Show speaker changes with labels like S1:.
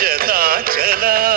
S1: जता 轮